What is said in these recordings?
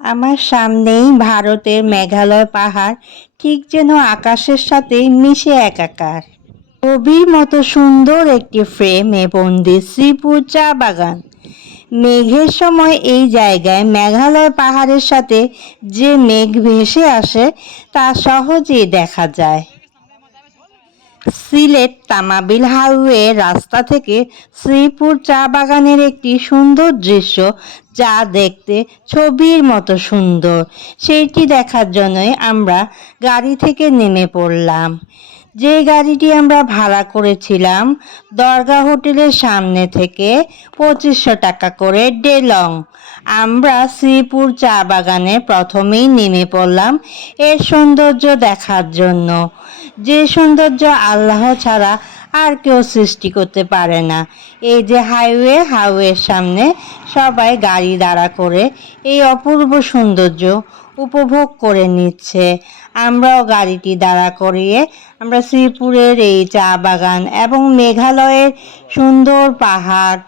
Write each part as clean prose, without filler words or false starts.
আমার সামনেই ভারতের মেঘালয় পাহাড়, ঠিক যেন আকাশের সাথে মিশে একাকার। ছবির মতো সুন্দর একটি ফ্রেমে বন্দি শ্রীপুর চা বাগান। মেঘের সময় এই জায়গায় মেঘালয় পাহাড়ের সাথে যে মেঘ ভেসে আসে তা সহজেই দেখা যায়। সিলেট তামাবিল হাইওয়ে রাস্তা থেকে শ্রীপুর চা বাগানের একটি সুন্দর দৃশ্য, যা দেখতে ছবির মতো সুন্দর। সেইটি দেখার জন্যই আমরা গাড়ি থেকে নেমে পড়লাম। যে গাড়িটি আমরা ভাড়া করেছিলাম দরগা হোটেলের সামনে থেকে 2500 টাকা করে ডেলং। আমরা শ্রীপুর চা বাগানে প্রথমেই নেমে পড়লাম এর সৌন্দর্য দেখার জন্য। যে সৌন্দর্য আল্লাহ ছাড়া আর কেউ সৃষ্টি করতে পারে না। এই যে হাইওয়ের সামনে সবাই গাড়ি দাঁড়া করে এই অপূর্ব সৌন্দর্য উপভোগ করে নিচ্ছে। আমরাও গাড়িটি দাঁড়া করিয়ে আমরা শ্রীপুরের এই চা বাগান এবং মেঘালয়ের সুন্দর পাহাড়,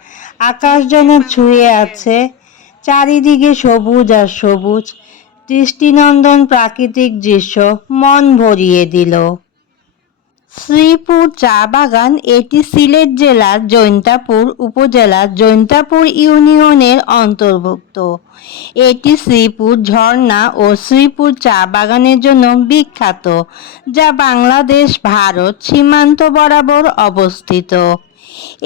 আকাশ যেন ছুঁয়ে আছে, চারিদিকে সবুজ আর সবুজ, দৃষ্টিনন্দন প্রাকৃতিক দৃশ্য মন ভরিয়ে দিল। শ্রীপুর চা বাগান এটি সিলেট জেলার জৈন্তাপুর উপজেলার জৈন্তাপুর ইউনিয়নের অন্তর্ভুক্ত। এটি শ্রীপুর ঝর্ণা ও শ্রীপুর চা বাগানের জন্য বিখ্যাত, যা বাংলাদেশ ভারত সীমান্ত বরাবর অবস্থিত।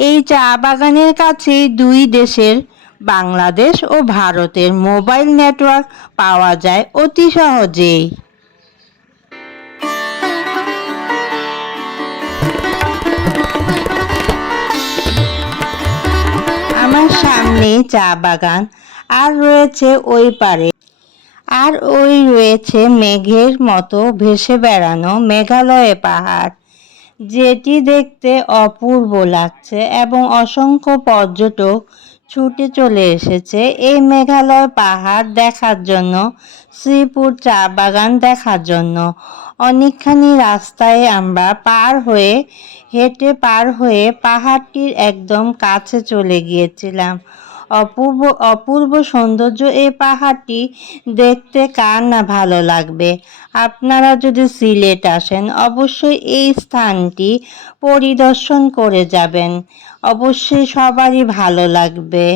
এই চা বাগানের কাছেই দুই দেশের বাংলাদেশ ও ভারতের মোবাইল নেটওয়ার্ক পাওয়া যায় অতি সহজেই। আমার সামনে চা বাগান, আর রয়েছে ওই পারে রয়েছে মেঘের মতো ভেসে বেড়ানো মেঘালয় পাহাড়, যেটি দেখতে অপূর্ব লাগছে এবং অসংখ্য পর্যটক ছুটে চলে এসেছে এই মেঘালয় পাহাড় দেখার জন্য, শ্রীপুর চা বাগান দেখার জন্য। অনেকখানি রাস্তায় আমরা হেঁটে পার হয়ে পাহাড়টির একদম কাছে চলে গিয়েছিলাম। অপূর্ব সৌন্দর্য এই পাহাড়টি দেখতে কার না ভালো লাগবে। আপনারা যদি সিলেট আসেন অবশ্যই এই স্থানটি পরিদর্শন করে যাবেন, অবশ্যই সবারই ভালো লাগবে।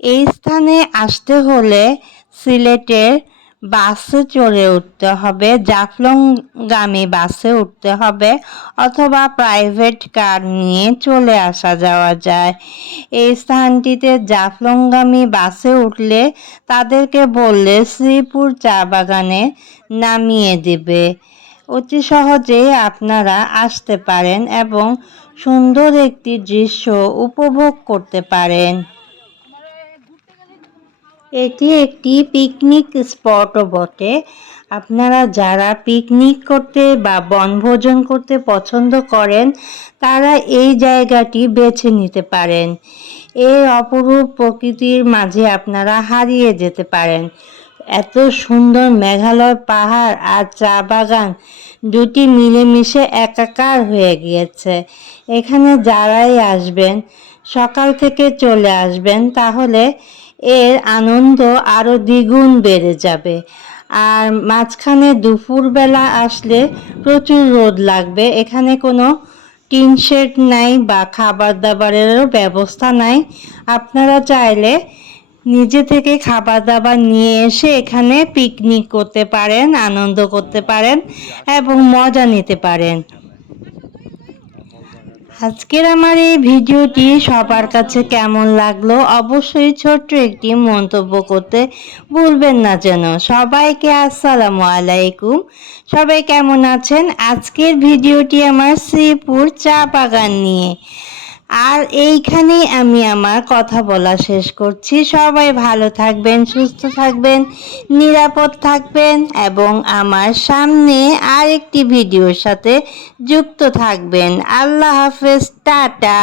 এই স্থানে আসতে হলে সিলেটের বাসে চড়ে উঠতে হবে, জাফলংগামী বাসে উঠতে হবে, অথবা প্রাইভেট কার নিয়ে চলে আসা যাওয়া যায়। এই স্থানটিতে জাফলংগামী বাসে উঠলে তাদেরকে বললে শ্রীপুর চা বাগানে নামিয়ে দেবে। অতি সহজেই আপনারা আসতে পারেন এবং সুন্দর একটি দৃশ্য উপভোগ করতে পারেন। এটি একটি পিকনিক স্পটও বটে। আপনারা যারা পিকনিক করতে বা বনভোজন করতে পছন্দ করেন তারা এই জায়গাটি বেছে নিতে পারেন। এর অপরূপ প্রকৃতির মাঝে আপনারা হারিয়ে যেতে পারেন। এত সুন্দর মেঘালয় পাহাড় আর চা বাগান দুটি মিলেমিশে একাকার হয়ে গিয়েছে। এখানে যারাই আসবেন সকাল থেকে চলে আসবেন, তাহলে এর আনন্দ আরও দ্বিগুণ বেড়ে যাবে। আর মাঝখানে দুপুরবেলা আসলে প্রচুর রোদ লাগবে। এখানে কোনো টিন শেড নাই বা খাবার দাবারেরও ব্যবস্থা নাই। আপনারা চাইলে নিজে থেকে খাবার দাবার নিয়ে এসে এখানে পিকনিক করতে পারেন, আনন্দ করতে পারেন এবং মজা নিতে পারেন। আজকের আমার এই ভিডিওটি সবার কাছে কেমন লাগলো অবশ্যই ছোট্ট একটি মন্তব্য করতে ভুলবেন না যেন। সবাইকে আসসালামু আলাইকুম। সবাই কেমন আছেন? আজকের ভিডিওটি আমার শ্রীপুর চা বাগান নিয়ে। আর এইখানেই আমি আমার কথা বলা শেষ করছি। সবাই ভালো থাকবেন, সুস্থ থাকবেন, নিরাপদ থাকবেন এবং আমার সামনে আরেকটি ভিডিওর সাথে যুক্ত থাকবেন। আল্লাহ হাফেজ, টাটা।